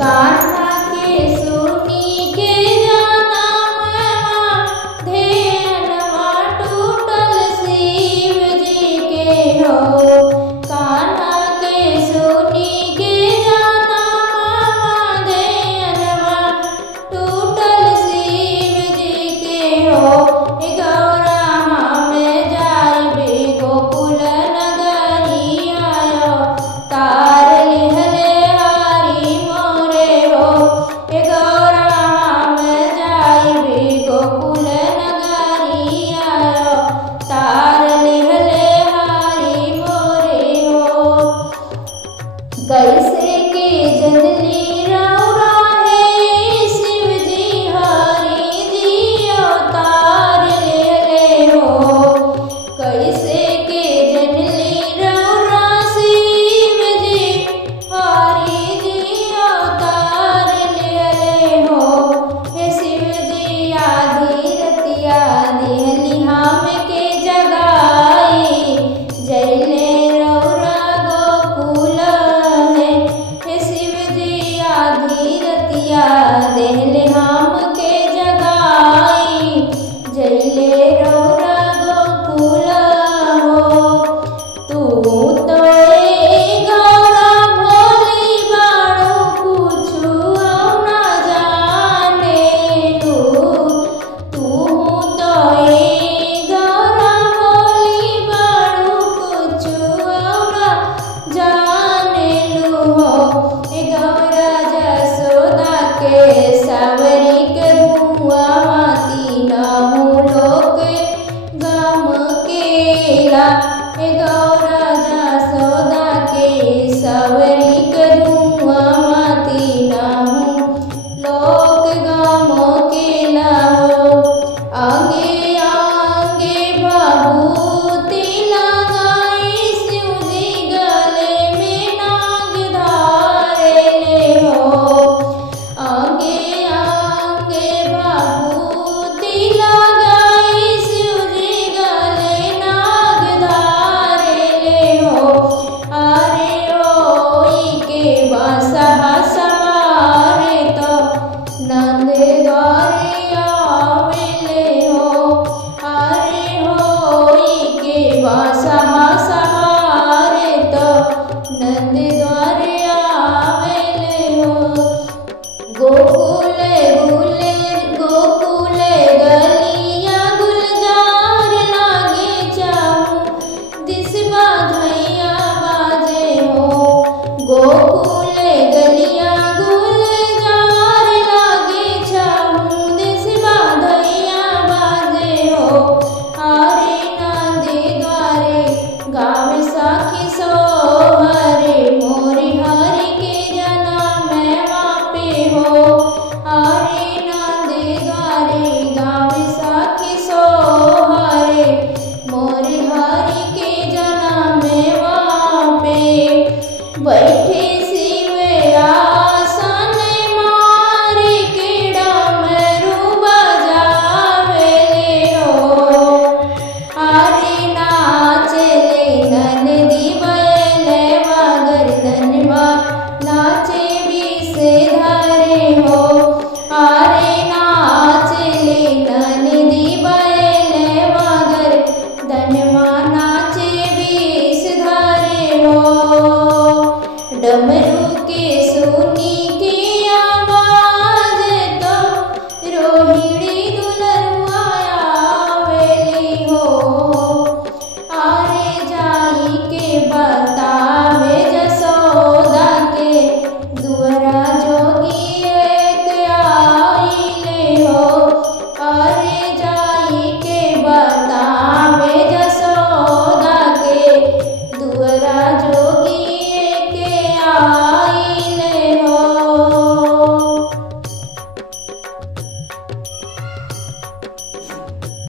कान्हा के सुनी के जनमवा ध्यानवा टूटल शिव जी के हो। कान्हा के सुनी के जनमवा ध्यानवा टूटल शिव जी के हो। गौरा हमें जाइबे गोकुल नगरी आयो तार लिहले हरि मोरे हो। गौरा हमें जाइबे गोकुल नगरी आयो तार लिहले हरि मोरे हो। कैसे के जनली रौरा है शिव जी हरि जी अवतार लेले हो। कैसे के जनली रौरा शिव जी हरि जी अवतार लेले हो। हे शिव जी आधी रतिया दिहली हम के जगाई जैले रौरा गोकुल है। हे शिव जी आधी रतिया देहले हम के जगाई जैले रौरा गोकुल हो। तू तो गौरा भोली बाड़ू कुछु ना जाने लू। तू तो गौरा भोली बाड़ू कुछु ना जाने लू हो। गौरा जसोदा के सावरी के धुआ माती नहु लोक गम केला। गौरा जसोदा के सावरी के धुआ माती नहु लोक गम केला हो। आगे आगे भभूति लगाई शिव जी गले में नाग धारेले हो। आगे आगे भभूति लगाई शिव जी गले नाग धारेले हो। अरे ओई के बसहा सवारे तो नंद द्वारे आवेले हो। अरे होई के बसहा सवारे तो नंद द्वारे आवेले हो। गोकुले गलिया गुलजार लागे चाहूं दिस बाधैया बाजे हो। गोकुले गलिया गुलजार लागे चाहूं दिस बाधैया बाजे हो। हरे नंदी द्वारे गावे साखी सोहरे मोरे हरि के जनमवा पे हो। हरे नंदी द्वारे गावे साखी सोहरे मोरे हरि के जनमवा पे। बैठे शिव आसन मारे के डमरू बजावेले हो। अरे नाचले नंदी बैले गर्दनवा नाचे विषधरे हो। अरे नाचले नंदी बैले गर्दनवा नाचे विषधरे हो। डमरू